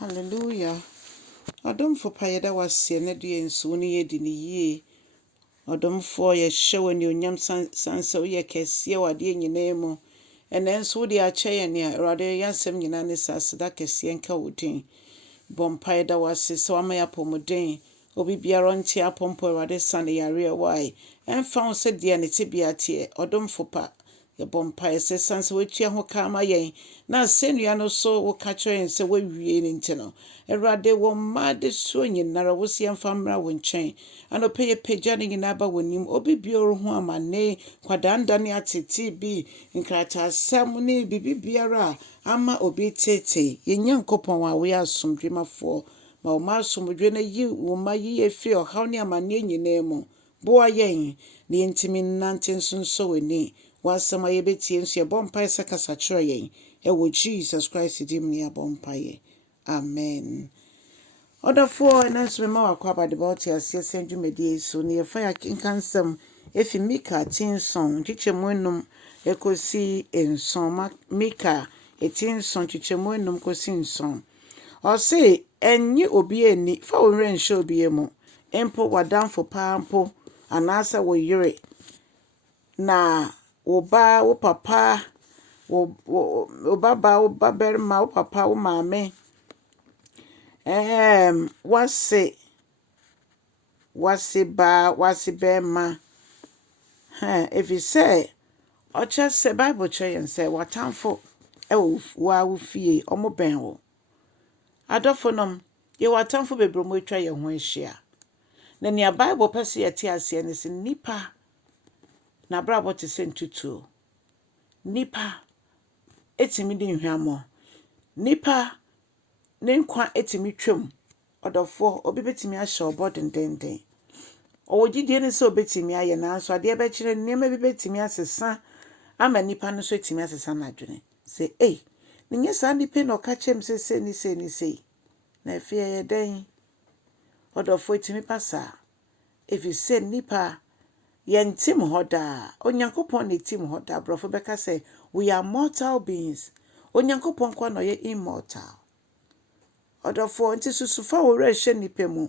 Hallelujah. Adomfo payeda wase na de nsu ne ye di ne yie. Adomfo ye hyew ne onyam sansa ye kese wade nyina mu. Enenso de ache ye ne Awurade yasem nyina ne saseda kese nka wodin. Bompayeda wase so amaya pomodin. Obi biara nti apompo Awurade sane yare wai. Emfa wo se de ne tibia tie. Adomfo pa ye bompaye se sansa wetua ho kama yen. Na senua no so wo ka kire se wawie ni ntino. Awurade wo ma de so nyinara wo se mfamra wo nchen. Anope ye pagya ne nyina ba wonim. Obi biara ho amane kwadanda ne atete bi nkrata asam ne bibi biara ama obi tete. Ye nyankopon wa we asomdwemafo. Ma o ma asomdwe na yi wo ma yi efi o haw ne amane nyina mu. Boa yen ne ntimi nante nso weni. Wasama ye betie nso ye bompa se kasa kire yen. Ewo Jesus Christ dim ne abompaye. Amen. Odafo enanso me ma wakwa ba de bauti asie sendwumedie so ne ye fa ya kinkansam efi Micah tinson chichemu enum ekosi enson Micah etinson chichemu enum kosi enson. O say enyi obi eni fa onre nhye obi emu empo wadamfo pampo anasa wo yire na wo ba wo papa wo baba wo baberma wo papa wo maame wase ba wase bema if you say o just say Bible che yen say watamfo wa wo fie omo ben wo adofo nom ye watamfo bebromo atwa ye ho ahia na ne Bible pese ye tie ase ne se nipa na brabo te se ntutuo nipa etimi di nhwamo nipa ne nkwa etimi twam odofo obi betimi ahye obodendenden owogidie ne se obetimi aye na so ade be kire niam bi betimi asesa ama nipa no so etimi asesa na adwene se ne nyesa nipa no ka chem se ni na afie ye den odofo etimi pasa if you say nipa yentim hoda onyankopon ne tim hoda brofo beka say we are mortal beings onyankopon kwa no ye immortal odofo nti susufa wo rehye nipa mu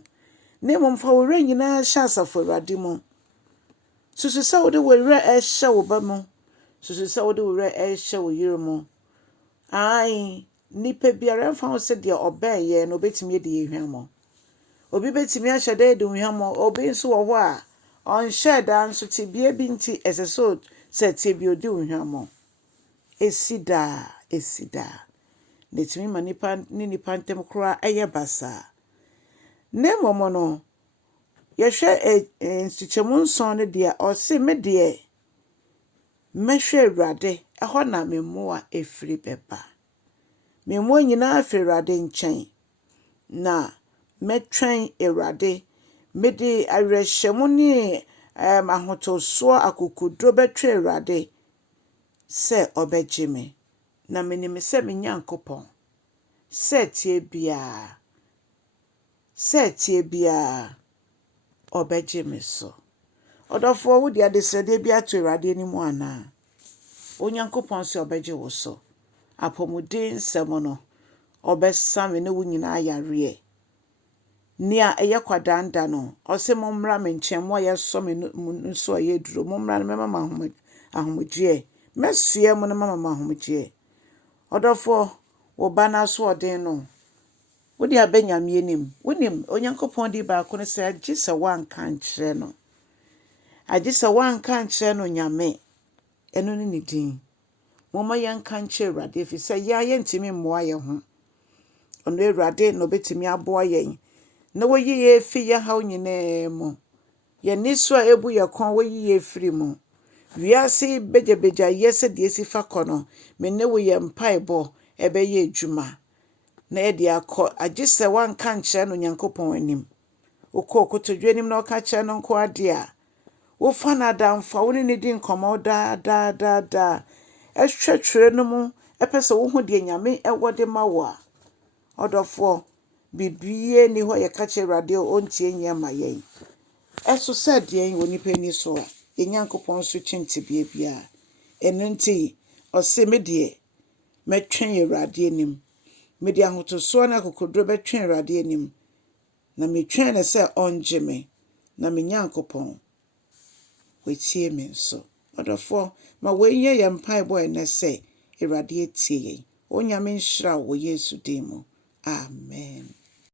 ne momfa wo re nyina hye asafo Awurade mu sususa wo de wo re ehye wo ba mu sususa wo de wo re ehye wo yire mu ai nipa biara mfa wo se de obaye no betimi de yehwamo obi betimi ahye de hwamo obi nso wo ho a onhye da nso tibie bi nti eseso se tibie odi hwamo esida netimi manipa ni nipa ntem kura eye basa ne momono yehwe nsichemu nson ne de o se me de mehwe Awurade eho na memmoa efiri beba memmoa nyina afiri Awurade nchen na metwen Awurade mede awerehwemu ne ahotoso akokudro betwe Awurade se obejime na menim se me Nyankopon se tie bia obejime so odofo wo dia de sede bia to Awurade ni mu ana Onyankopon se obeje wo so apomuden semono obesame ne wo nyina yare nia eye kwadanda no o se mommra me nchen mo ye so me nso ye duro mommra me mama ahomgye mesue mo ne mama ahomgye odofo wo bana so odin no wo dia benyame enim wonim Onyankopon di ba ko ne se agise wanka nkyere no agise wanka nkyere no nyame eno ne din moma yanka nkyere Awurade fi se ya yentimi mmoa ye ho ono Awurade no betimi aboa yen na woyi ye fi ya haw nyina mu ye niso a ebu ye kon woyi ye firi mu wiase begebeja yese de sifa kono me ne wo ye mpaibo ebe ye adwuma na e de akọ agise wanka nkyere no Nyankopon anim okotodwe anim na oka kyere no nko ade a wo fa na damfa wo ne di nkomo da ehwetwere no mu epese wo hu de nyame ewode mawa odofo bibie ni ho ye ka kyere Awurade ontie nyema yen eso said yen woni pani so a Nyankopon so twenti bia eno nti o se me de metwen Awurade anim Mede ahotosoɔ na akokoduro bɛtwe Awurade anim. Na metwɛn ne sɛ ɔngye me. Na me Nyankopɔn wetie me nso. Ɔdɔfoɔ, ma wɔnyɛ yɛn mpaebɔ ɛnnɛ sɛ Awurade atie yɛn. Onyame nhyira wo wɔ Yesu din mu. Amen.